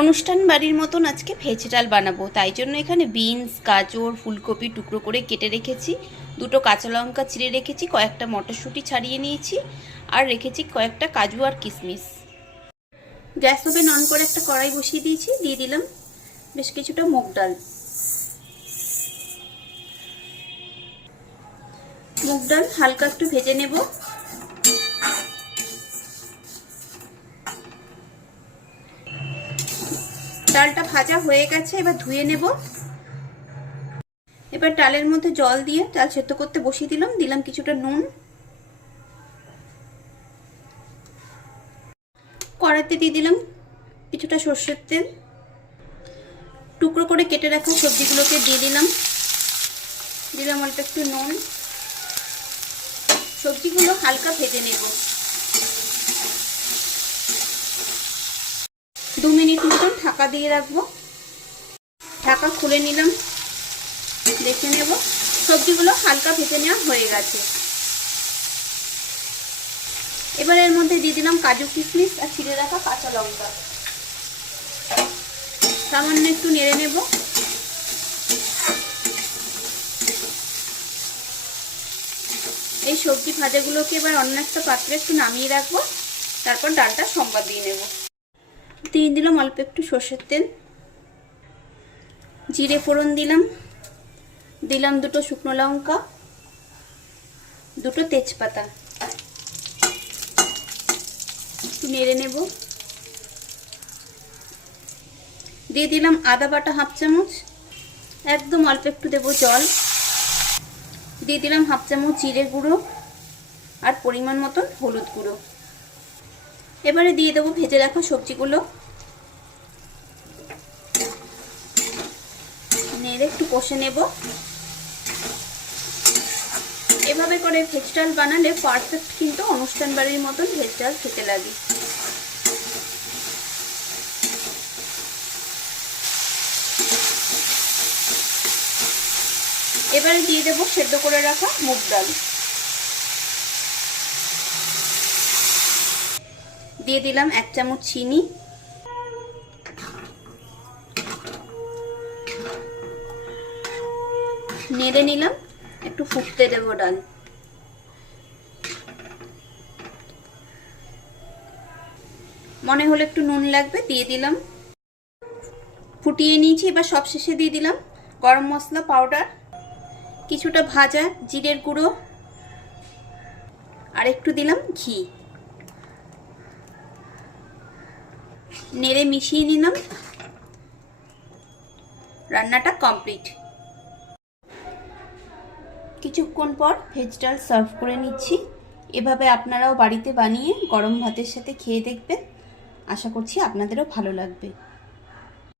অনুষ্ঠান বাড়ির মতন আজকে ভেজ ডাল বানাবো। তাই জন্য এখানে বিনস, গাজর, ফুলকপি টুকরো করে কেটে রেখেছি। দুটো কাঁচা লঙ্কা চিড়ে রেখেছি, কয়েকটা মটরশুঁটি ছাড়িয়ে নিয়েছি, আর রেখেছি কয়েকটা কাজু আর কিশমিশ গ্যাস ওভেন অন করে একটা কড়াই বসিয়ে দিয়েছি, দিয়ে দিলাম বেশ কিছুটা মুগ ডাল। মুগ ডাল হালকা একটু ভেজে নেব। ডালটা ভাজা হয়ে গেছে, এবার ধুয়ে নেব। এবার ডালের মধ্যে জল দিয়ে ডাল সেদ্ধ করতে বসিয়ে দিলাম দিলাম কিছুটা নুন। কড়াইতে দিয়ে দিলাম কিছুটা সর্ষের তেল। টুকরো করে কেটে রাখা সবজিগুলোকে দিয়ে দিলাম। দিলাম অল্প একটু নুন। সবজিগুলো হালকা ভেজে নেব। ঢাকা দিয়ে রাখব। ঢাকা খুলে নিলাম। দেখে নেব। সবজিগুলো হালকা ভেজে নেওয়া হয়ে গেছে। এবার এর মধ্যে দিয়ে দিলাম কাজু কিশমিশ আর ছিঁড়ে রাখা কাঁচা লঙ্কা। সামান্য একটু নেড়ে নেব। এই সবজি ভাজাগুলোকে এবার অন্য একটা পাত্রে একটু নামিয়ে রাখব। তারপর ডালটা সম্বাদ দিয়ে নেব। দিয়ে দিলাম অল্প একটু সর্ষের তেল। জিরে ফোড়ন দিলাম। দিলাম দুটো শুকনো লঙ্কা, দুটো তেজপাতা। একটু নেড়ে নেব। দিয়ে দিলাম আদা বাটা হাফ চামচ, একদম অল্প একটু দেবো জল। দিয়ে দিলাম হাফ চামচ জিরে গুঁড়ো আর পরিমাণ মতন হলুদ গুঁড়ো। এবারে দিয়ে দেবো ভেজে রাখা সবজিগুলো। নেড়ে একটু কষে নেব। এভাবে করে ভেজ ডাল বানালে পারফেক্ট কিন্তু অনুষ্ঠান বাড়ির মতন ভেজ ডাল খেতে লাগে। এবারে দিয়ে দেবো সেদ্ধ করে রাখা মুগ ডাল। দিয়ে দিলাম এক চামচ চিনি। নেড়ে নিলাম, একটু ফুটতে দেবো ডাল। মনে হলো একটু নুন লাগবে, দিয়ে দিলাম। ফুটিয়ে নিয়েছি, এবার সব শেষে দিয়ে দিলাম গরম মশলা, পাউডার, কিছুটা ভাজা, জিরের গুঁড়ো, আর একটু দিলাম ঘি। নেড়ে মিশিয়ে নিলাম। রান্নাটা কমপ্লিট কিছুক্ষণ পর ভেজ ডাল সার্ভ করে নিচ্ছি। এভাবে আপনারাও বাড়িতে বানিয়ে গরম ভাতের সাথে খেয়ে দেখবেন। আশা করছি আপনাদেরও ভালো লাগবে।